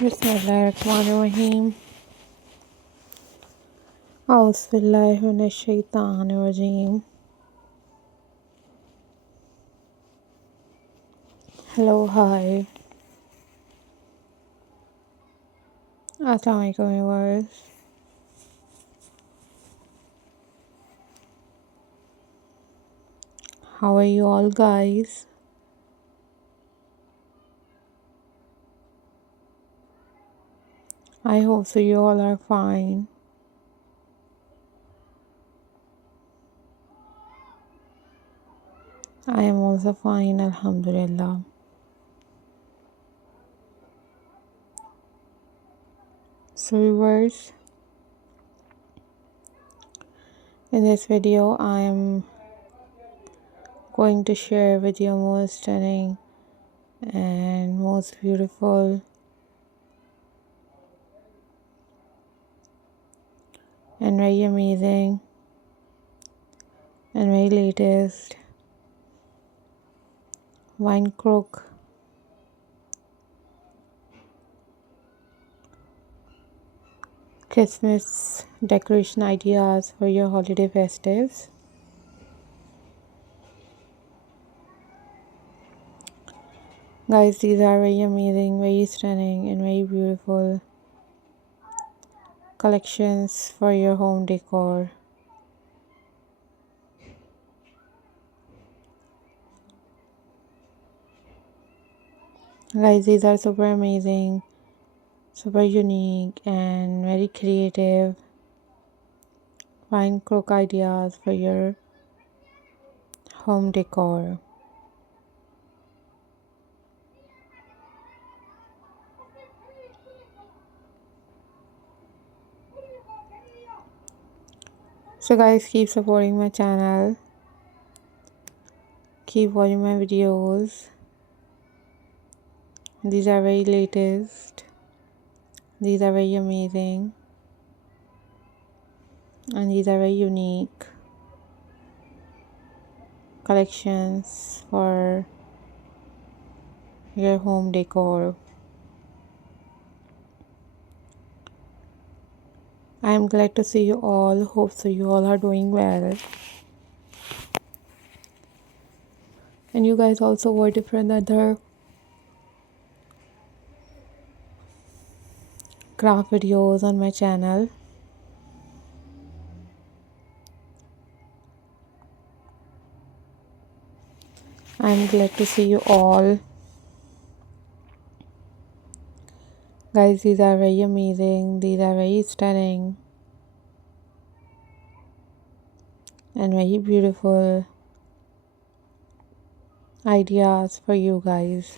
बिस्मिल्लाहिर्रहमानिर्रहीम। औज़ुबिल्लाहि मिनश्शैतानिर्रजीम। Hello, hi. Assalamu alaikum viewers. How are you all guys? I hope so you all are fine. I am also fine, alhamdulillah. So viewers, in this video I am going to share with you most stunning and most beautiful and very amazing and very latest wine crook Christmas decoration ideas for your holiday festives. Guys, these are very amazing, very stunning and very beautiful collections for your home decor. Guys, these are super amazing, super unique and very creative wine crook ideas for your home decor. So guys, keep supporting my channel, keep watching my videos. These are very latest, these are very amazing, and these are very unique collections for your home decor. I am glad to see you all. Hope so you all are doing well. And you guys also watch different other craft videos on my channel. I am glad to see you all. Guys, these are very amazing. These are very stunning and very beautiful ideas for you guys.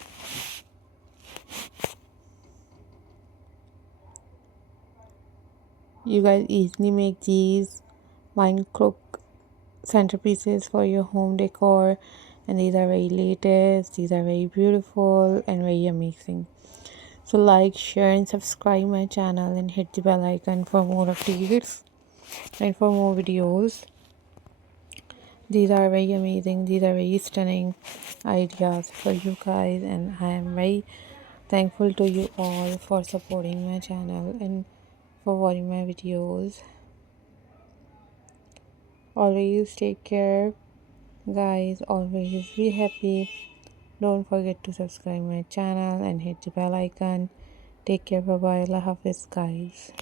You guys easily make these wine crook centerpieces for your home decor, and these are very latest, these are very beautiful and very amazing. So like, share and subscribe my channel and hit the bell icon for more updates and for more videos. These are very amazing, these are very stunning ideas for you guys, and I am very thankful to you all for supporting my channel and for watching my videos. Always take care guys, always be happy. Don't forget to subscribe my channel and hit the bell icon. Take care, bye bye, Allah Hafiz guys.